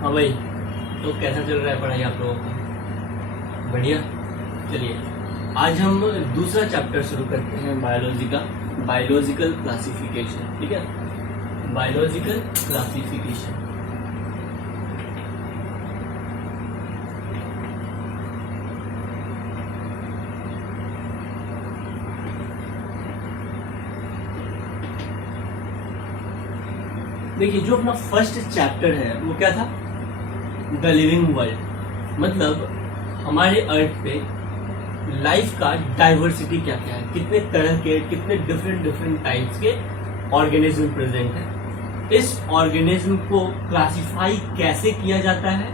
हाँ भाई, तो कैसा चल रहा है पढ़ाई आप लोगों का? बढ़िया। चलिए आज हम दूसरा चैप्टर शुरू करते हैं बायोलॉजी का, बायोलॉजिकल क्लासिफिकेशन। ठीक है, बायोलॉजिकल क्लासिफिकेशन। देखिए, जो अपना फर्स्ट चैप्टर है वो क्या था? The living world. मतलब हमारे अर्थ पे लाइफ का डाइवर्सिटी क्या क्या है, कितने तरह के, कितने डिफरेंट टाइप्स के ऑर्गेनिज्म प्रेजेंट है, इस ऑर्गेनिज्म को क्लासिफाई कैसे किया जाता है।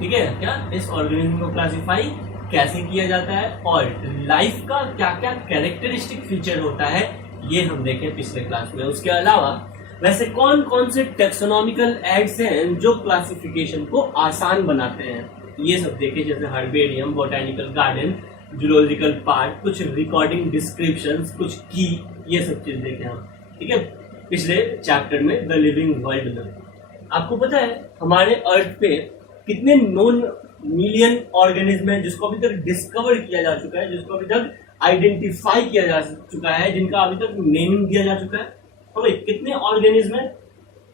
ठीक है, क्या इस ऑर्गेनिज्म को क्लासिफाई कैसे किया जाता है और लाइफ का क्या क्या कैरेक्टरिस्टिक फीचर होता है, ये हम देखें पिछले क्लास में। उसके अलावा वैसे कौन कौन से टेक्सोनॉमिकल एड्स हैं जो क्लासिफिकेशन को आसान बनाते हैं, ये सब देखे। जैसे herbarium, botanical garden, zoological part, कुछ रिकॉर्डिंग डिस्क्रिप्शंस, कुछ की, ये सब चीज देखे हम। ठीक है, पिछले चैप्टर में द लिविंग वर्ल्ड में। आपको पता है हमारे अर्थ पे कितने नॉन मिलियन ऑर्गेनिज्म है जिसको अभी तक डिस्कवर किया जा चुका है, जिसको अभी तक आइडेंटिफाई किया जा चुका है, जिनका अभी तक नेमिंग दिया जा चुका है। तो कितने ऑर्गेनिज्म है?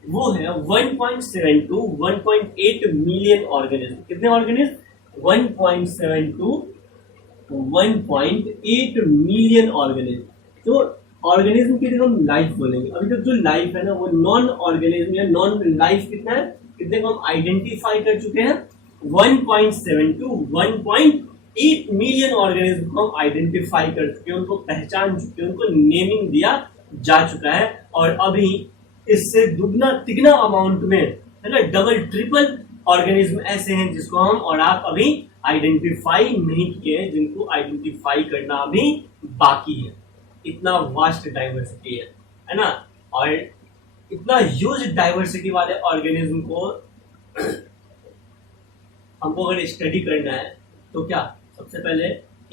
वो है 1.7 to 1.8 मिलियन ऑर्गेनिज्म। कितने ऑर्गेनिज्म? 1.7 to 1.8 million organism. तो ऑर्गेनिज्म की जब हम लाइफ बोलेंगे, अभी तक जो लाइफ है ना वो नॉन ऑर्गेनिज्म या नॉन लाइफ कितना है, कितने को हम आइडेंटिफाई कर चुके हैं? 1.7 to 1.8 मिलियन ऑर्गेनिज्म को हम आइडेंटिफाई कर चुके हैं, उनको पहचान चुके हैं, उनको नेमिंग दिया जा चुका है। और अभी इससे दुगना तिगना अमाउंट में, है ना, डबल ट्रिपल ऑर्गेनिज्म ऐसे हैं जिसको हम और आप अभी आइडेंटिफाई नहीं किए, जिनको आइडेंटिफाई करना अभी बाकी है। इतना वास्ट डाइवर्सिटी है ना, और इतना ह्यूज डाइवर्सिटी वाले ऑर्गेनिज्म को हमको अगर स्टडी करना है तो क्या सबसे पहले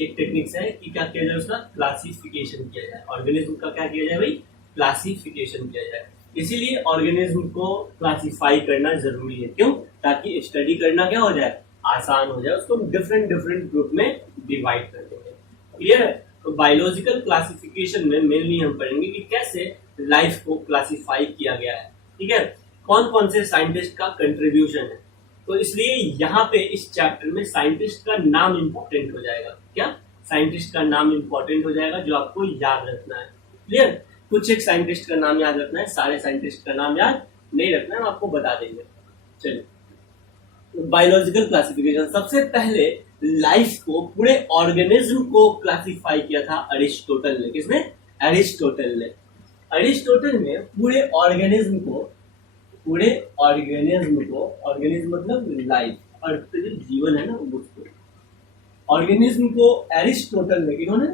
एक टेक्निक्स है कि क्या किया जाए, उसका क्लासिफिकेशन किया जाए। ऑर्गेनिज्म का क्या किया जाए भाई? क्लासिफिकेशन किया जाए। इसीलिए ऑर्गेनिज्म को क्लासिफाई करना जरूरी है। क्यों? ताकि स्टडी करना क्या हो जाए, आसान हो जाए। उसको डिफरेंट ग्रुप में डिवाइड कर देंगे। क्लियर है? तो बायोलॉजिकल क्लासिफिकेशन में मेनली हम पढ़ेंगे कि कैसे लाइफ को क्लासिफाई किया गया है। ठीक है, कौन कौन से साइंटिस्ट का कंट्रीब्यूशन है। तो इसलिए यहाँ पे इस चैप्टर में साइंटिस्ट का नाम इंपॉर्टेंट हो जाएगा। क्या? साइंटिस्ट का नाम इंपॉर्टेंट हो जाएगा जो आपको याद रखना है। क्लियर? कुछ एक साइंटिस्ट का नाम याद रखना है, सारे साइंटिस्ट का नाम याद नहीं रखना है, हम आपको बता देंगे। चलिए, बायोलॉजिकल क्लासिफिकेशन। सबसे पहले लाइफ को, पूरे ऑर्गेनिज्म को क्लासिफाई किया था अरिस्टोटल ने। किसने? अरिस्टोटल ने। अरिस्टोटल ने पूरे ऑर्गेनिज्म को, ऑर्गेनिज्म मतलब लाइफ, अर्थ पे जो जीवन है ना उसको, ऑर्गेनिज्म को अरिस्टोटल ने, किन्होंने?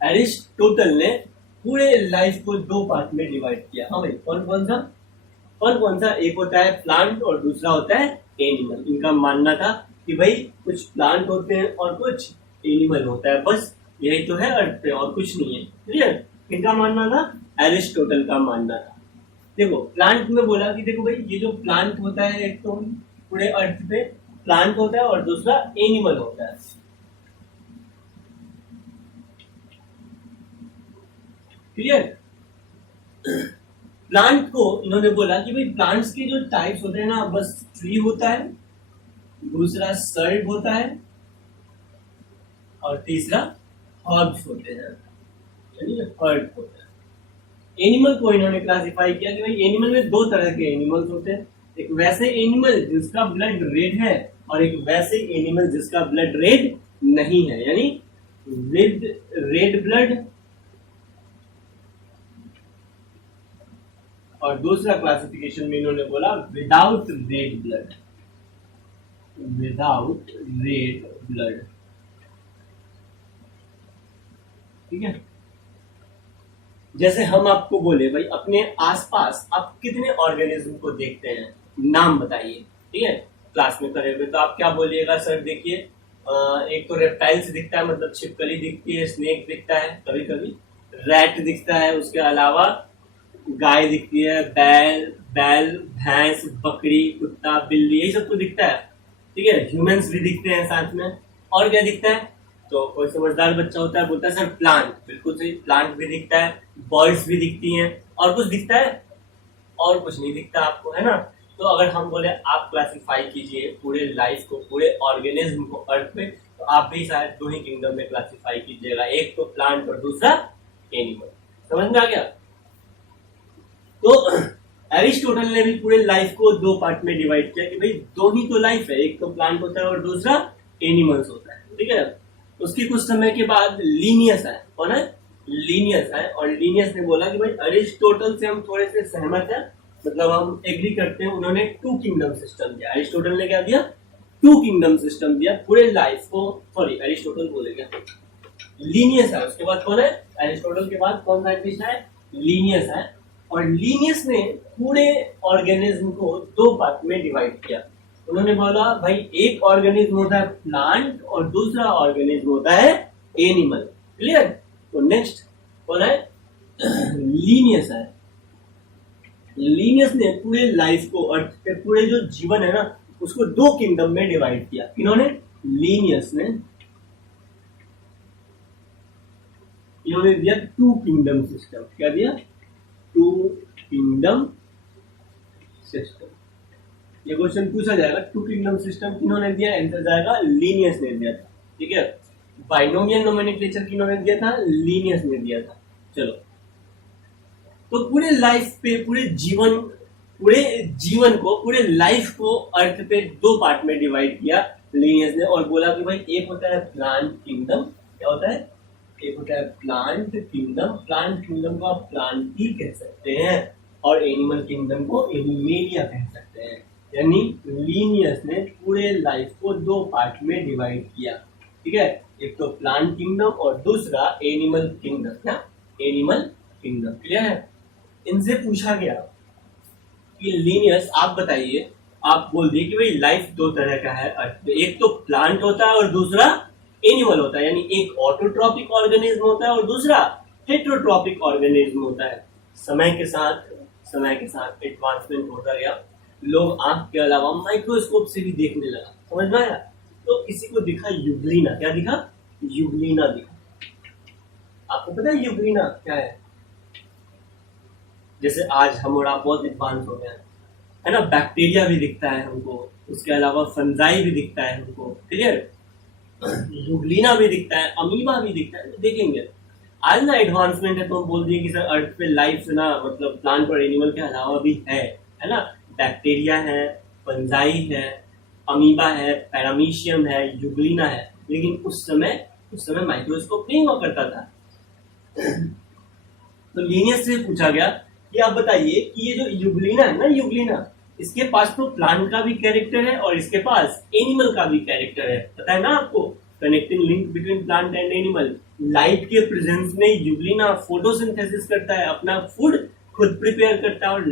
अरिस्टोटल ने पूरे लाइफ को दो पार्ट में डिवाइड किया। हाँ भाई, कौन कौन सा? एक होता है प्लांट और दूसरा होता है एनिमल। इनका मानना था कि भाई कुछ प्लांट होते हैं और कुछ एनिमल होता है, बस यही तो है अर्थ पे और कुछ नहीं है। क्लियर? इनका मानना था, एरिस्टोटल का मानना था। देखो, प्लांट में बोला कि देखो भाई, ये जो प्लांट होता है, एक तो पूरे अर्थ पे प्लांट होता है और दूसरा एनिमल होता है। क्लियर? प्लांट को इन्होंने बोला कि भाई प्लांट्स के जो टाइप्स होते हैं ना, बस ट्री होता है, दूसरा सर्ड होता है और तीसरा हर्ब्स होते हैं, यानी हर्ब होता है। एनिमल को इन्होंने क्लासिफाई किया कि भाई एनिमल में दो तरह के एनिमल्स होते हैं, एक वैसे एनिमल जिसका ब्लड रेड है और एक वैसे एनिमल जिसका ब्लड रेड नहीं है, यानी विद रेड ब्लड, और दूसरा क्लासिफिकेशन में इन्होंने बोला without red blood, without red blood. ठीक है, जैसे हम आपको बोले भाई अपने आसपास आप कितने ऑर्गेनिज्म को देखते हैं, नाम बताइए। ठीक है, क्लास में करेंगे तो आप क्या बोलिएगा? सर देखिए, एक तो रेप्टाइल्स दिखता है, मतलब छिपकली दिखती है, स्नेक दिखता है, कभी कभी रैट दिखता है, उसके अलावा गाय दिखती है, बैल बैल भैंस, बकरी, कुत्ता, बिल्ली, यही सब तो दिखता है। ठीक है, ह्यूमंस भी दिखते हैं साथ में। और क्या दिखता है? तो कोई समझदार बच्चा होता है बोलता है सर प्लांट, बिल्कुल सही, प्लांट भी दिखता है, बर्ड्स भी दिखती हैं। और कुछ दिखता है? और कुछ नहीं दिखता आपको, है ना। तो अगर हम बोले आप क्लासिफाई कीजिए पूरे लाइफ को, पूरे ऑर्गेनिज्म को अर्थ पे, तो आप भी शायद दो ही किंगडम में क्लासिफाई कीजिएगा, एक तो प्लांट और दूसरा एनिमल। समझ में आ गया? तो एरिस्टोटल ने भी पूरे लाइफ को दो पार्ट में डिवाइड किया कि भाई दो ही तो लाइफ है, एक तो प्लांट होता है और दूसरा एनिमल्स होता है। ठीक है, उसके कुछ समय के बाद लीनियस आया। कौन है? लीनियस आया। और लीनियस ने बोला कि भाई अरिस्टोटल से हम थोड़े से सहमत हैं, मतलब हम एग्री करते हैं। उन्होंने टू किंगडम सिस्टम दिया। अरिस्टोटल ने क्या दिया? टू किंगडम सिस्टम दिया पूरे लाइफ को। सॉरी, अरिस्टोटल बोलेगा, लीनियस है। उसके बाद कौन है? अरिस्टोटल के बाद कौन साइंटिस्ट है? लीनियस है। और लीनियस ने पूरे ऑर्गेनिज्म को दो पार्ट में डिवाइड किया। उन्होंने बोला भाई एक ऑर्गेनिज्म होता है प्लांट और दूसरा ऑर्गेनिज्म होता है एनिमल। क्लियर? तो नेक्स्ट कौन है? लीनियस है। लीनियस ने पूरे लाइफ को, अर्थ पे पूरे जो जीवन है ना, उसको दो किंगडम में डिवाइड किया। इन्होंने दिया टू किंगडम सिस्टम। क्या दिया? Two kingdom system. ये क्वेश्चन पूछा जाएगा, टू किंगडम सिस्टम किन्होंने दिया? आंसर जाएगा लीनियस ने दिया था। ठीक है, बाइनोमियल नोमेनक्लेचर किन्होंने दिया था? लीनियस ने दिया था। चलो, तो पूरे लाइफ पे, पूरे जीवन को, पूरे लाइफ को अर्थ पे दो पार्ट में डिवाइड किया लीनियस ने, और बोला कि भाई एक होता है प्लांट किंगडम। क्या होता है? एक होता है प्लांट किंगडम। प्लांट किंगडम को आप प्लांटी कह सकते हैं और एनिमल किंगडम को एनिमेलिया कह सकते हैं। यानी लीनियस ने पूरे लाइफ को दो पार्ट में डिवाइड किया। ठीक है, एक तो प्लांट किंगडम और दूसरा एनिमल किंगडम। क्या? Animal kingdom. क्लियर है? इनसे पूछा गया कि लीनियस आप बताइए, आप बोल दिए कि भाई लाइफ दो तरह का है अर्थ पे, एक तो प्लांट होता है और दूसरा एनिमल होता है। यानी एक ऑटोट्रॉपिक ऑर्गेनिज्म होता है और दूसरा हेटेरोट्रॉपिक ऑर्गेनिज्म होता है। समय के साथ एडवांसमेंट होता गया, लोग आंख के अलावा माइक्रोस्कोप से भी देखने लगा। समझ में आया? तो किसी को दिखा यूग्लिना। क्या दिखा? यूग्लिना दिखा। आपको पता है यूग्लिना क्या है? जैसे आज हम और आप बहुत एडवांस हो गए हैं, है ना। बैक्टीरिया भी दिखता है हमको, उसके अलावा फंजाई भी दिखता है हमको। क्लियर? यूग्लिना भी दिखता है, अमीबा भी दिखता है। तो देखेंगे आज ना एडवांसमेंट है, तो हम बोल दिए कि सर अर्थ पे लाइफ ना, मतलब प्लांट और एनिमल के अलावा भी है ना। बैक्टीरिया है, फंजाई है, अमीबा है, पैरामीशियम है, यूग्लिना है। लेकिन उस समय माइक्रोस्कोप नहीं हुआ करता था। तो लीनियस से पूछा गया कि आप बताइए कि ये जो यूग्लिना है ना, यूग्लिना, इसके पास तो प्लांट का भी कैरेक्टर है और इसके पास एनिमल का भी कैरेक्टर है। पता है ना आपको, connecting link between plant and animal. Light के प्रेजेंस में यूग्लिना फोटोसिंथेसिस करता है, अपना फूड खुद प्रिपेयर करता है, और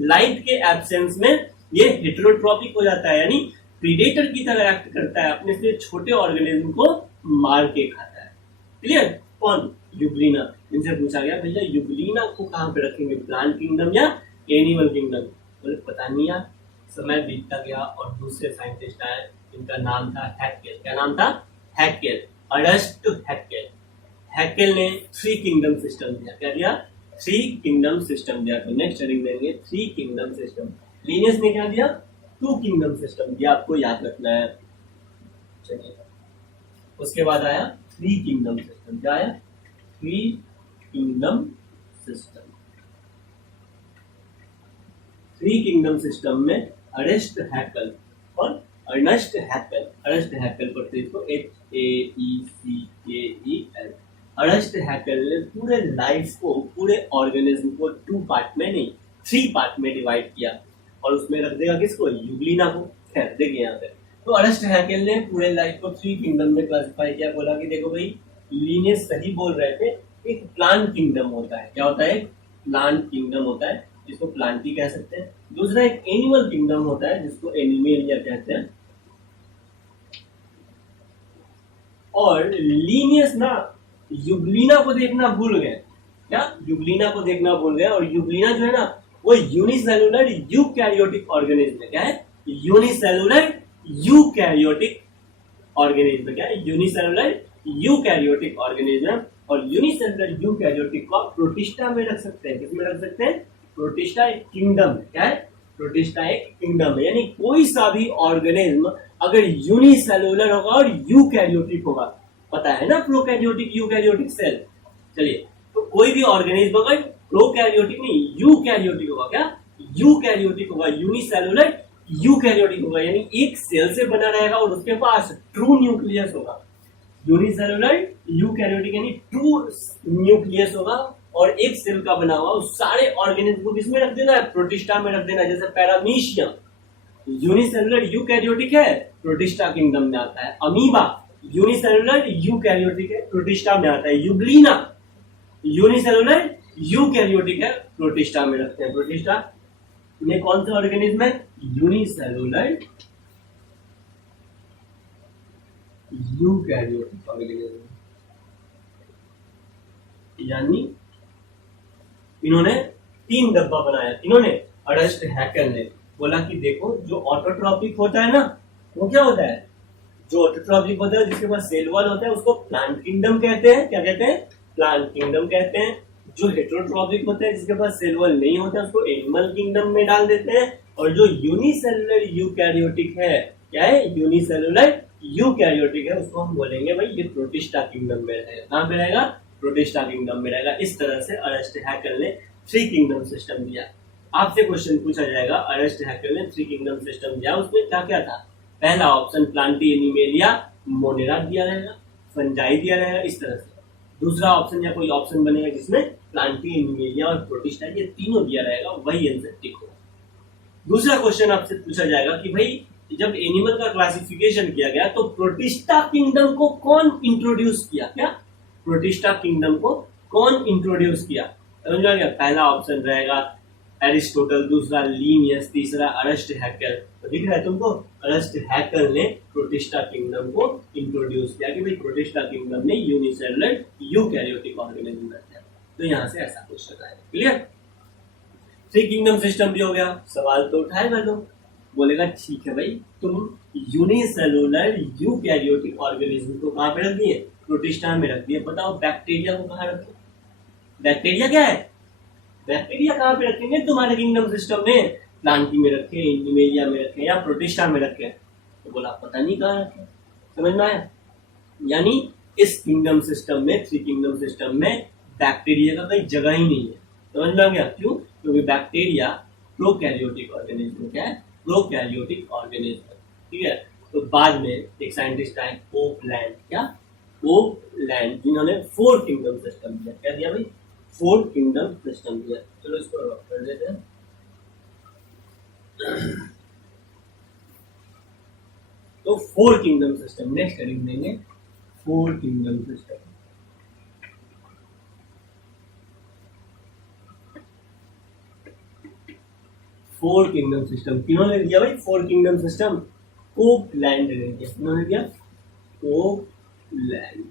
लाइट के एब्सेंस में ये हेटेरोट्रॉपिक हो जाता है, यानी प्रीडेटर की तरह एक्ट करता है, अपने से छोटे ऑर्गेनिज्म को मार के खाता है। क्लियर? कौन? यूग्लिना। इनसे पूछा गया भैया यूग्लिना को कहाँ पे रखेंगे, प्लांट किंगडम या एनिमल किंगडम? बोले पता नहीं यार। समय बीतता गया और दूसरे साइंटिस्ट आए, इनका नाम था हैकेल। क्या नाम था? Hückel, August Hückel. हैकेल ने थ्री किंगडम सिस्टम दिया। क्या दिया? थ्री किंगडम सिस्टम दिया। तो नेक्स्ट हेडिंग देंगे थ्री किंगडम सिस्टम। लीनियस ने क्या दिया? टू किंगडम सिस्टम दिया। आपको याद रखना है। चलिए, उसके बाद आया थ्री किंगडम सिस्टम। क्या आया? Three kingdom system. Three kingdom system में अर्नेस्ट हैकेल और अर्नेस्ट हैकेल, अर्नेस्ट हैकेल पढ़ते इसको HAECKEL। अर्नेस्ट हैकेल ने पूरे लाइफ को, पूरे ऑर्गेनिज्म को टू पार्ट में नहीं, थ्री पार्ट में डिवाइड किया। और उसमें रख देगा किसको? यूग्लिना को। खैर देखिए यहाँ पे, तो अर्नेस्ट हैकेल ने पूरे लाइफ को थ्री किंगडम में क्लासिफाई किया। बोला कि देखो भाई, लीनियस सही बोल रहे थे, एक प्लांट किंगडम होता है। क्या होता है? प्लांट किंगडम होता है, जिसको प्लांटी कह सकते हैं। दूसरा एक एनिमल किंगडम होता है, जिसको एनिमेलिया कहते हैं। और लीनियस ना यूग्लिना को देखना भूल गए। क्या यूग्लिना को देखना भूल गए, और यूग्लिना जो है ना वो यूनिसेलुलर यूकैरियोटिक ऑर्गेनिज्म है। क्या है? Unicellular eukaryotic organism. क्या है? Unicellular eukaryotic organism. और यूनिसेलुलर यूकैरियोटिक को आप प्रोटिस्टा में रख सकते हैं। किसमें रख सकते हैं? प्रोटिस्टा एक किंगडम है। क्या है? प्रोटिस्टा एक किंगडम है, यानी कोई सा भी ऑर्गेनिज्म अगर यूनिसेलुलर होगा और यूकैरियोटिक होगा, पता है ना प्रोकैरियोटिक यूकैरियोटिक सेल। चलिए, तो कोई भी ऑर्गेनिज्म अगर प्रोकैरियोटिक नहीं यूकैरियोटिक होगा, क्या यूकैरियोटिक होगा, यूनिसेलुलर यूकैरियोटिक होगा, यानी एक सेल से बना रहेगा और उसके पास ट्रू न्यूक्लियस होगा। यूनिसेलुलर यूकैरियोटिक यानी ट्रू न्यूक्लियस होगा और एक सेल का बना हुआ, उस सारे ऑर्गेनिज्म को किसमें रख देना है? प्रोटिस्टा में रख देना है। जैसे पैरामीशियम यूनिसेलुलर यूकैरियोटिक है, प्रोटिस्टा किंगडम में आता है। अमीबा यूनिसेलुलर यूकैरियोटिक है, प्रोटिस्टा में आता है। यूग्लिना यूनिसेलुलर यूकैरियोटिक है, प्रोटिस्टा में रखते हैं। प्रोटिस्टा में कौन सा ऑर्गेनिज्म है? Unicellular eukaryotic organism. यानी इन्होंने 3 डब्बा बनाया। इन्होंने अर्नेस्ट हैकेल ने बोला कि देखो जो ऑटोट्रॉपिक होता है ना, वो क्या होता है? जो ऑटोट्रॉपिक होता है जिसके पास सेल वॉल होता है उसको प्लांट किंगडम कहते हैं। क्या कहते हैं? प्लांट किंगडम कहते हैं। जो हेटेरोट्रॉपिक होता है जिसके पास सेल वॉल नहीं होता है उसको एनिमल किंगडम में डाल देते हैं। और जो यूनिसेलुलर यूकैरियोटिक है, क्या है? यूनिसेलुलर यूकैरियोटिक है, उसको हम बोलेंगे भाई ये प्रोटिस्टा किंगडम में रहेगा। कहां पे रहेगा? प्रोटिस्टा किंगडम में रहेगा। इस तरह से अर्नेस्ट हैकेल ने 3 किंगडम सिस्टम दिया। आपसे क्वेश्चन पूछा जाएगा, अर्नेस्ट हैकेल ने 3 किंगडम सिस्टम दिया, उसमें क्या क्या था? पहला ऑप्शन प्लांटी एनिमेलिया मोनेरा दिया रहेगा, फंजाई दिया रहेगा, इस तरह से। दूसरा ऑप्शन या कोई ऑप्शन बनेगा जिसमें प्लांटी एनिमेलिया और प्रोटिस्टा ये तीनों दिया रहेगा, वही आंसर टिक होगा। दूसरा क्वेश्चन आपसे पूछा जाएगा कि भाई जब एनिमल का क्लासिफिकेशन किया गया तो प्रोटिस्टा किंगडम को कौन इंट्रोड्यूस किया? क्या प्रोटिस्टा किंगडम को कौन इंट्रोड्यूस किया? समझ आ गया? पहला ऑप्शन रहेगा एरिस्टोटल, दूसरा लीनियस, तीसरा अर्नेस्ट हैकेल। तो दिख रहा है तुमको? अर्नेस्ट हैकेल ने प्रोटिस्टा किंगडम को इंट्रोड्यूस किया कि भाई प्रोटिस्टा किंगडम में यूनिसेलुलर यूकैरियोटिक ऑर्गेनिज्म रहते हैं। तो यहां से ऐसा क्वेश्चन आएगा। क्लियर? 3 किंगडम सिस्टम भी हो गया। सवाल तो उठाएगा लोग, बोलेगा ठीक है भाई तुम यूनिसेलुलर यूकैरियोटिक ऑर्गेनिज्म को कहां पे रख दिए? प्रोटिस्टा में रख दिए। बताओ बैक्टीरिया को कहां रखें? बैक्टीरिया क्या है? बैक्टीरिया कहां पे रखेंगे तुम्हारे किंगडम सिस्टम में? प्लांटी में रखे, एनिमेलिया में रखे या प्रोटिस्टा में रखे? तो बोला पता नहीं कहां रखे। समझ में आया? यानी इस किंगडम सिस्टम में, 3 किंगडम सिस्टम में बैक्टीरिया का कोई जगह ही नहीं है। समझ में आ गया? क्यों? क्योंकि बैक्टीरिया प्रोकैरियोटिक ऑर्गेनिज्म। क्या है? Prokaryotic organism. ठीक है? तो बाद में एक साइंटिस्ट आए कोपलैंड। क्या? कोपलैंड, जिन्होंने 4 किंगडम सिस्टम दिया। क्या दिया भाई? 4 किंगडम सिस्टम दिया। चलो इसको कर देते हैं। तो 4 किंगडम सिस्टम नेक्स्ट करेंगे लेंगे। 4 kingdom system. Four kingdom system किन्होंने दिया भाई? 4 किंगडम सिस्टम कोपलैंड ने दिया। किन्होंने दिया? कोपलैंड,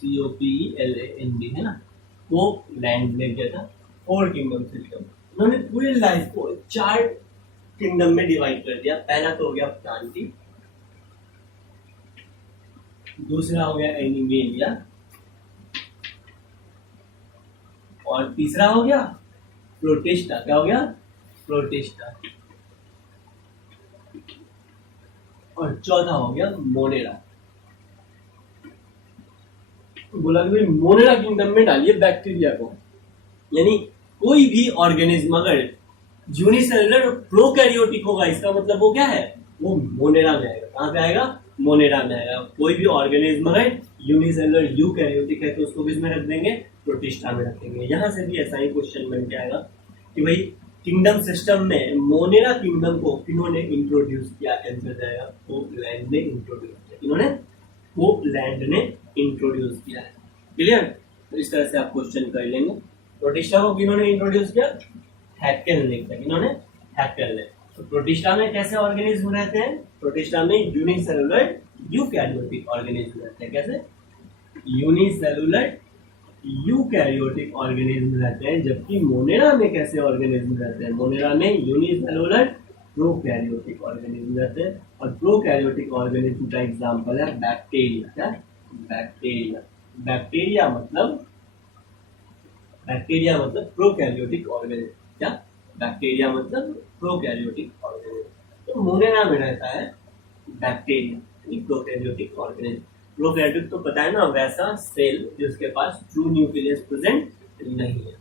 COPLAND है ना, कोपलैंड ने दिया था 4 किंगडम सिस्टम। उन्होंने पूरे लाइफ को 4 किंगडम में डिवाइड कर दिया। पहला तो हो गया प्लांटी, दूसरा हो गया एनिमेलिया, और तीसरा हो गया प्रोटिस्टा। क्या हो गया? प्रोटिस्टा। और चौथा हो गया मोनेरा। बोला कि भाई मोनेरा किंगडम में डालिए बैक्टीरिया को। यानी कोई भी ऑर्गेनिज्म अगर यूनिसेलुलर प्रोकैरियोटिक होगा, इसका मतलब वो क्या है? वो मोनेरा में आएगा। कहां पे आएगा? मोनेरा में आएगा। कोई भी ऑर्गेनिज्म अगर यूनिसेलुलर यूकैरियोटिक है तो उसको किसमें रख देंगे? प्रोटिस्टा में रखेंगे। यहां से भी ऐसा ही क्वेश्चन बन के आएगा कि भाई किंगडम सिस्टम में मोनेरा किंगडम को किन्होंने इंट्रोड्यूस किया? आंसर जाएगा कोपलैंड ने इंट्रोड्यूस किया। किन्होंने? कोपलैंड ने इंट्रोड्यूस किया है। क्लियर? तो इस तरह से आप क्वेश्चन कर लेंगे। प्रोटिस्टा को किन्होंने इंट्रोड्यूस किया? हैकेल ने किया। किन्होंने? हैकेल ने। तो प्रोटिस्टा में कैसे ऑर्गेनिज्म रहते हैं? प्रोटिस्टा में यूनिसेलुलर यूकैरियोटिक ऑर्गेनिज्म रहते हैं। कैसे? यूनिसेलुलर यूकैरियोटिक ऑर्गेनिज्म रहते हैं, जबकि मोनेरा में कैसे ऑर्गेनिज्म रहते हैं? मोनेरा में यूनिसेलुलर प्रोकैरियोटिक ऑर्गेनिज्म रहते हैं। और प्रोकैरियोटिक ऑर्गेनिज्म का एग्जांपल है बैक्टीरिया। क्या? बैक्टीरिया। बैक्टीरिया मतलब प्रोकैरियोटिक ऑर्गेनिज्म। क्या? बैक्टीरिया मतलब प्रोकैरियोटिक ऑर्गेनिज्म। तो मोनेरा में रहता है बैक्टीरिया, प्रोकैरियोटिक ऑर्गेनिज्म। प्रोकैरियोटिक तो पता है ना, वैसा सेल जिसके पास ट्रू न्यूक्लियस प्रेजेंट नहीं है।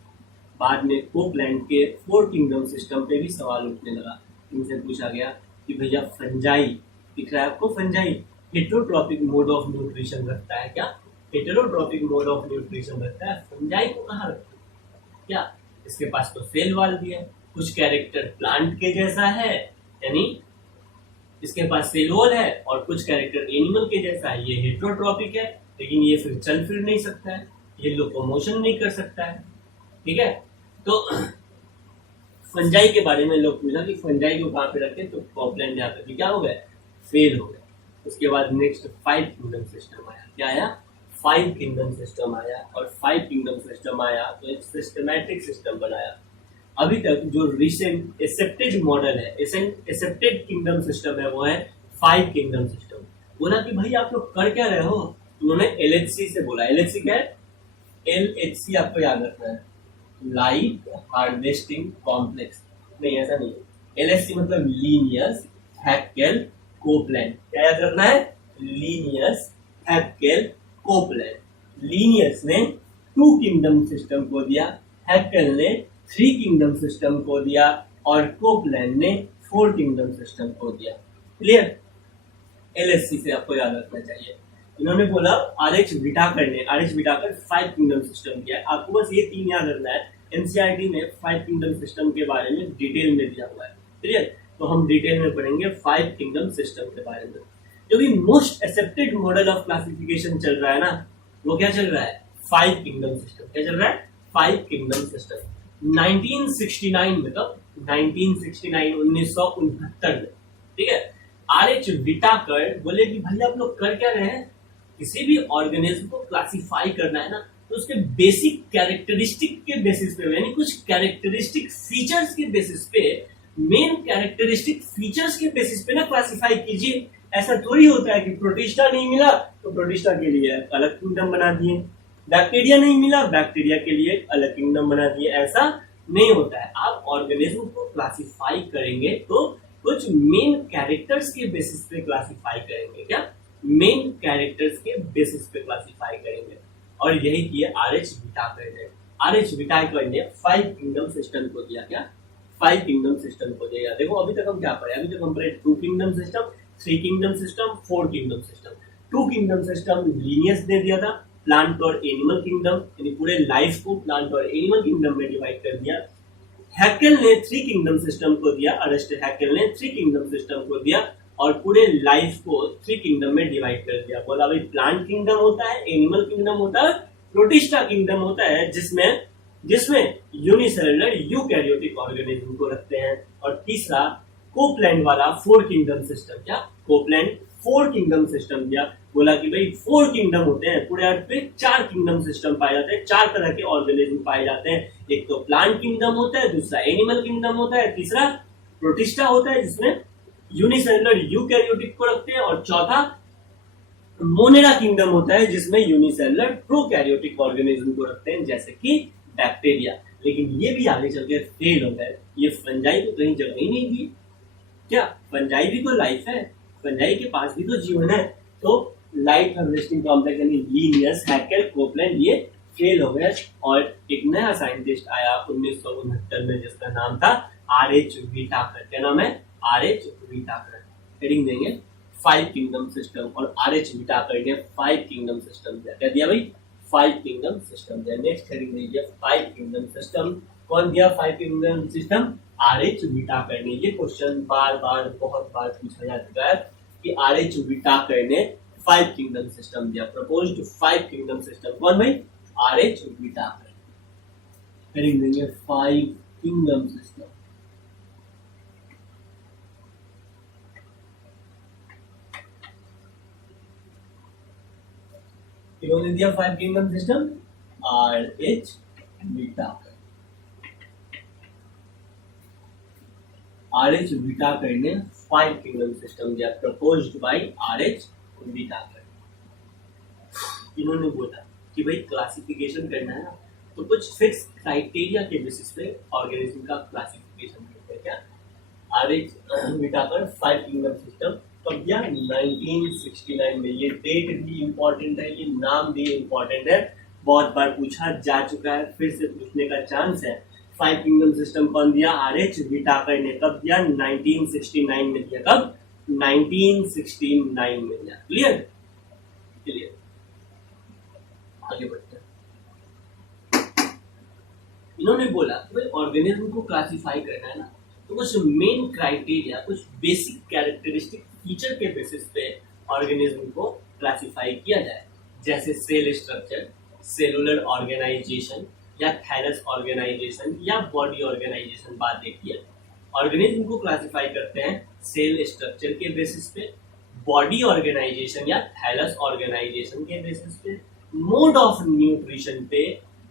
बाद में कोपलैंड के 4 किंगडम सिस्टम पे भी सवाल उठने लगा। इनसे पूछा गया कि भैया फंजाई, दिख रहा है आपको? Fungi heterotrophic mode of nutrition रखता है। क्या? हेटेरोट्रॉपिक मोड ऑफ न्यूट्रिशन रखता है। फंजाई को कहाँ रखता है? क्या? इसके पास तो सेल वॉल भी है, कुछ कैरेक्टर प्लांट के जैसा है, यानी इसके पास सेल वॉल है, और कुछ कैरेक्टर एनिमल के जैसा है। ये हेटेरोट्रॉपिक है, लेकिन ये फिर चल फिर नहीं सकता है, ये लोकोमोशन नहीं कर सकता है। ठीक है? तो फंजाई के बारे में लोग पूछा कि फंजाई को कहाँ पे रखें, तो कोपलैंड यहाँ पे भी क्या हो गया? फेल हो गया। उसके बाद नेक्स्ट 5 किंगडम सिस्टम आया। क्या आया? 5 किंगडम सिस्टम आया। और 5 किंगडम सिस्टम आया तो एक सिस्टमैटिक सिस्टम बनाया। अभी तक जो रिसेंट एक्सेप्टेड मॉडल है, एक्सेप्टेड किंगडम सिस्टम है, वो है 5 किंगडम सिस्टम। बोला कि भाई आप लोग कर क्या रहे हो? उन्होंने एलएचसी से बोला। एलएचसी क्या है? एलएचसी आपको याद रखना है, लाइट हार्वेस्टिंग कॉम्प्लेक्स। नहीं, ऐसा नहीं है। एलएचसी मतलब लीनियस हैकेल कोपलैंड। क्या याद रखना है? Linnaeus Hückel Copeland. लीनियस ने 2 किंगडम सिस्टम को दिया, हैकेल ने 3 किंगडम सिस्टम को दिया, और कोपलैंड ने 4 किंगडम सिस्टम को दिया। क्लियर? एलएससी से आपको याद रखना चाहिए। इन्होंने बोला आरएच विटाकर ने, आरएच विटाकर 5 किंगडम सिस्टम किया है। आपको बस ये 3 याद रखना है। एनसीईआरटी में 5 किंगडम सिस्टम के बारे में डिटेल में दिया हुआ है। क्लियर? तो हम डिटेल में पढ़ेंगे 5 किंगडम सिस्टम के बारे में। जो भी most accepted model of classification चल रहा है ना, वो क्या चल रहा है? 5 किंगडम सिस्टम। क्या चल रहा है? 5 किंगडम सिस्टम। 1969 में, तो 1969 में, ठीक है, आरएच विटाकर बोले कि भाई आप लोग कर क्या रहे हैं? किसी भी ऑर्गेनिज्म को क्लासिफाई करना है ना, तो उसके बेसिक कैरेक्टरिस्टिक के बेसिस पे, यानी कुछ कैरेक्टरिस्टिक फीचर्स के बेसिस पे, मेन कैरेक्टरिस्टिक फीचर्स के बेसिस पे ना क्लासिफाई कीजिए। ऐसा थोड़ी होता है कि प्रोटिस्टा नहीं मिला तो प्रोटिस्टा के लिए अलग किंगडम बना दिए, बैक्टीरिया नहीं मिला बैक्टीरिया के लिए अलग किंगडम बना दिए। ऐसा नहीं होता है। आप ऑर्गेनिज्म को क्लासिफाई करेंगे तो कुछ मेन कैरेक्टर्स के बेसिस पे क्लासिफाई करेंगे। क्या? मेन कैरेक्टर्स के बेसिस पे क्लासिफाई करेंगे। और यही किया आरएच विटाकर ने। आरएच विटाकर ने 5 किंगडम सिस्टम को दिया। क्या? 5 किंगडम सिस्टम को दिया। देखो अभी तक हम क्या पढ़े? अभी तक हम पढ़े 2 kingdom system, 3 kingdom system, 4 kingdom system. 2 kingdom system Linnaeus दे दिया था, प्लांट और एनिमल किंगडम, यानी पूरे लाइफ को प्लांट और एनिमल किंगडम में डिवाइड कर दिया। हैकेल ने 3 किंगडम सिस्टम को दिया, अरस्ट हैकेल ने 3 किंगडम सिस्टम को दिया और पूरे लाइफ को 3 किंगडम में डिवाइड कर दिया। बोला भाई प्लांट किंगडम होता है, एनिमल किंगडम होता है, प्रोटिस्टा किंगडम होता है, जिसमें यूनिसेलुलर यूकैरियोटिक ऑर्गेनिज्म को रखते हैं। और तीसरा कोपलैंड वाला 4 किंगडम सिस्टम। क्या? कोपलैंड 4 किंगडम सिस्टम दिया। बोला कि भाई 4 किंगडम होते हैं, पूरे अर्थ पे 4 किंगडम सिस्टम पाए जाते हैं, 4 तरह के ऑर्गेनिज्म पाए जाते हैं। एक तो प्लांट किंगडम होता है, दूसरा एनिमल किंगडम होता है, तीसरा प्रोटिस्टा होता है जिसमें यूनिसेलुलर यूकैरियोटिक को रखते हैं, और चौथा मोनेरा किंगडम होता है जिसमें यूनिसेलुलर प्रोकैरियोटिक ऑर्गेनिज्म को रखते हैं, जैसे कि बैक्टीरिया। लेकिन ये भी आगे चल के फेल हो गए। ये फंजाई को कहीं जगह ही नहीं दी। क्या? फंजाई भी तो लाइफ है, फंजाई के पास भी तो जीवन है। तो लाइट हार्वेस्टिंग कॉम्प्लेक्स यानी लीनियस हैकेल कोपलैंड ये फेल हो गए। और एक नया साइंटिस्ट आया 1969 में जिसका नाम था आरएच विटाकर। क्या नाम है? RH Whittaker. हेडिंग देंगे 5 किंगडम सिस्टम। और आरएच विटाकर ने 5 किंगडम सिस्टम दिया। क्या दिया भाई? 5 किंगडम सिस्टम दिया। नेक्स्ट हेडिंग दीजिए 5 किंगडम सिस्टम। कौन दिया 5 किंगडम सिस्टम? आरएच विटाकर ने। ये क्वेश्चन बार बार बहुत बार पूछा जा चुका है कि आरएच विटाकर ने 5 किंगडम सिस्टम दिया, प्रपोज्ड 5 किंगडम सिस्टम। कौन भाई? RH Whittaker. हेडिंग देंगे 5 किंगडम सिस्टम। इन्होंने दिया 5 kingdom system, RH Whittaker। RH Whittaker ने 5 किंगडम सिस्टम दिया, प्रपोज्ड बाय RH Whittaker। इन्होंने बोला कि भाई क्लासिफिकेशन करना है ना, तो कुछ फिक्स क्राइटेरिया के बेसिस पे ऑर्गेनिज्म का क्लासिफिकेशन करते हैं। क्या RH Whittaker 5 किंगडम सिस्टम कब दिया? 1969 में। ये डेट भी इम्पोर्टेंट है, ये नाम भी इम्पोर्टेंट है, बहुत बार पूछा जा चुका है, फिर से पूछने का चांस है। 5 किंगडम सिस्टम कौन दिया? RH Whittaker ने। कब दिया? 1969 में दिया। कब? 1969 में दिया। क्लियर? क्लियर। आगे बढ़ते हैं। इन्होंने बोला कि भाई ऑर्गेनिज्म को क्लासिफाई करना है ना, तो कुछ मेन क्राइटेरिया, कुछ बेसिक कैरेक्टरिस्टिक फीचर के बेसिस पे ऑर्गेनिज्म को क्लासिफाई किया जाए, जैसे सेल स्ट्रक्चर, सेलुलर ऑर्गेनाइजेशन या थैलस ऑर्गेनाइजेशन या बॉडी ऑर्गेनाइजेशन। बात देखिए, ऑर्गेनिज्म को क्लासिफाई करते हैं सेल स्ट्रक्चर के बेसिस पे, बॉडी ऑर्गेनाइजेशन या थैलस ऑर्गेनाइजेशन के बेसिस पे, मोड ऑफ न्यूट्रिशन पे,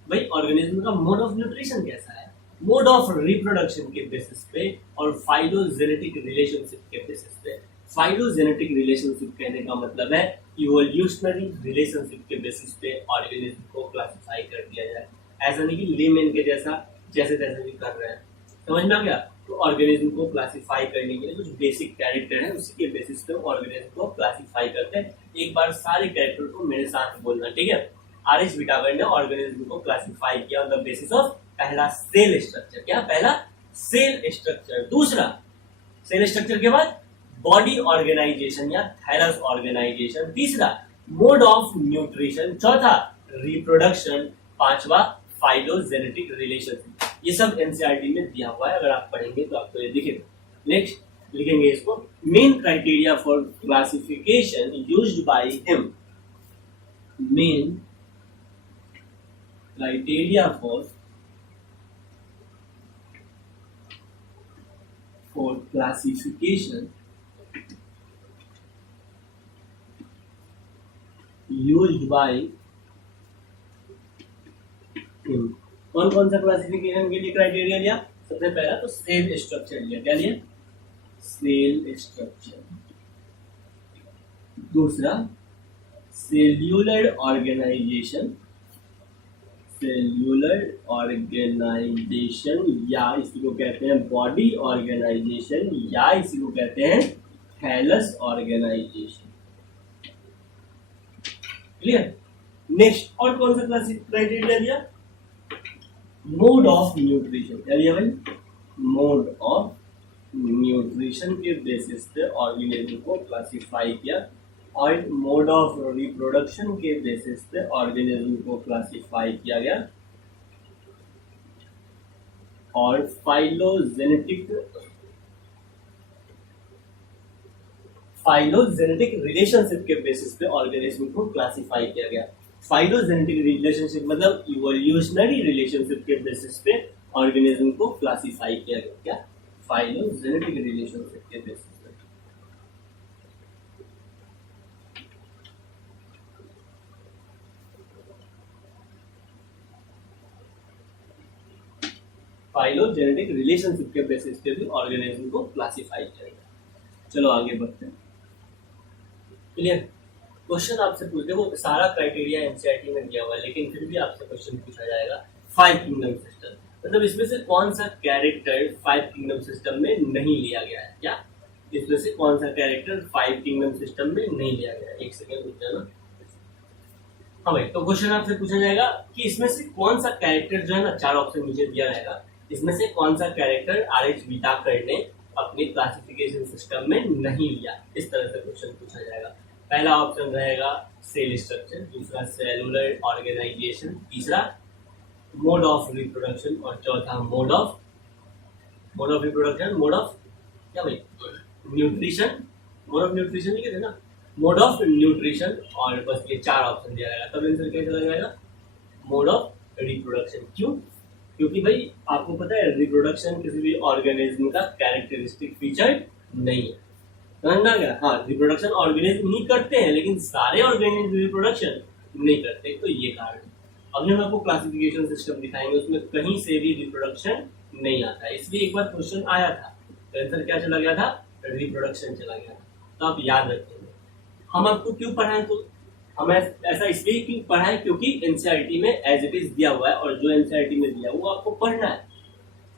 भाई ऑर्गेनिज्म का मोड ऑफ न्यूट्रिशन कैसा है, मोड ऑफ रिप्रोडक्शन के बेसिस पे, और फाइलोजेनेटिक रिलेशनशिप के बेसिस पे। फाइलोजेनेटिक रिलेशनशिप कहने का मतलब है इवोल्यूशनरी रिलेशनशिप के बेसिस पे ऑर्गेनिज्म को क्लासिफाई कर दिया जाए। ऐसा नहीं कि लेमैन के जैसा जैसे तैसे भी कर रहे हैं। समझ में आ गया? तो ऑर्गेनिज्म को क्लासिफाई करने के लिए कुछ बेसिक कैरेक्टर है, उसी के बेसिस पे ऑर्गेनिज्म को क्लासिफाई करते हैं। एक बार सारे कैरेक्टर को मेरे साथ बोलना, ठीक है? RH Whittaker ने ऑर्गेनिज्म को क्लासिफाई किया ऑन द बेसिस ऑफ पहला सेल स्ट्रक्चर। क्या? पहला सेल स्ट्रक्चर। दूसरा सेल स्ट्रक्चर के बाद बॉडी ऑर्गेनाइजेशन या थैलस ऑर्गेनाइजेशन। तीसरा मोड ऑफ न्यूट्रिशन। चौथा रिप्रोडक्शन। पांचवा फाइलोजेनेटिक रिलेशनशिप। ये सब एनसीईआरटी में दिया हुआ है, अगर आप पढ़ेंगे तो आपको ये दिखेगा। नेक्स्ट लिखेंगे इसको, main criteria for classification used by him. Main criteria for classification used by him. कौन कौन सा क्लासिफिकेशन के लिए क्राइटेरिया लिया? सबसे पहला तो सेल स्ट्रक्चर लिया। क्या लिया? Cell structure. दूसरा सेल्यूलर ऑर्गेनाइजेशन। सेल्यूलर ऑर्गेनाइजेशन या इसी को कहते हैं बॉडी ऑर्गेनाइजेशन या इसी को कहते हैं थैलस ऑर्गेनाइजेशन। क्लियर? नेक्स्ट और कौन सा क्राइटेरिया लिया? Mode of nutrition. क्या लिया भाई? मोड ऑफ न्यूट्रिशन के बेसिस पे ऑर्गेनिज्म को क्लासिफाई किया, और मोड ऑफ रिप्रोडक्शन के बेसिस पे ऑर्गेनिज्म को क्लासिफाई किया गया, और फाइलोजेनेटिक रिलेशनशिप के बेसिस पे ऑर्गेनिज्म को क्लासिफाई किया गया। फाइलोजेनेटिक रिलेशनशिप मतलब इवोल्यूशनरी रिलेशनशिप के बेसिस पे ऑर्गेनिज्म को क्लासिफाई किया गया। क्या? फाइलोजेनेटिक रिलेशनशिप के बेसिस पे। फाइलोजेनेटिक रिलेशनशिप के बेसिस पे भी ऑर्गेनिज्म को क्लासिफाई किया गया। चलो आगे बढ़ते हैं। क्लियर? क्वेश्चन आपसे पूछते, वो सारा क्राइटेरिया एनसीईआरटी में दिया हुआ है, लेकिन फिर भी आपसे क्वेश्चन पूछा जाएगा 5 किंगडम सिस्टम, मतलब इसमें से कौन सा कैरेक्टर 5 किंगडम सिस्टम में नहीं लिया गया है? क्या इसमें से कौन सा कैरेक्टर 5 किंगडम सिस्टम में नहीं लिया गया है? एक सेकेंड रुक जाना। हाँ भाई, तो क्वेश्चन आपसे पूछा जाएगा कि इसमें से कौन सा कैरेक्टर जो है ना, 4 ऑप्शन नीचे दिया रहेगा, इसमें से कौन सा कैरेक्टर RH Whittaker ने अपने क्लासिफिकेशन सिस्टम में नहीं लिया? इस तरह से क्वेश्चन पूछा जाएगा। पहला ऑप्शन रहेगा सेल स्ट्रक्चर, दूसरा सेलुलर ऑर्गेनाइजेशन, तीसरा मोड ऑफ रिप्रोडक्शन, और चौथा mode of reproduction, mode of क्या भाई न्यूट्रिशन, मोड ऑफ न्यूट्रिशन लिखे थे ना, मोड ऑफ न्यूट्रिशन, और बस ये 4 ऑप्शन दिया जाएगा। तब आंसर क्या चला जाएगा? Mode of reproduction. क्यों? क्योंकि भाई आपको पता है रिप्रोडक्शन किसी भी ऑर्गेनिज्म का कैरेक्टरिस्टिक फीचर नहीं है। समझ में आ गया? हाँ, रिप्रोडक्शन ऑर्गेनिज्म ही करते हैं, लेकिन सारे ऑर्गेनिज्म रिप्रोडक्शन नहीं करते, तो ये कारण। अभी हम आपको क्लासिफिकेशन सिस्टम दिखाएंगे, उसमें कहीं से भी रिप्रोडक्शन नहीं आता है। इसलिए एक बार क्वेश्चन आया था तो आंसर क्या चला गया था, रिप्रोडक्शन चला गया था। तो आप याद रखेंगे। हम आपको क्यों पढ़ाएं, तो हमें ऐसा इसलिए क्यों पढ़ाएं क्योंकि एनसीईआरटी में एज इट इज दिया हुआ है, और जो एनसीईआरटी में दिया वो आपको पढ़ना है।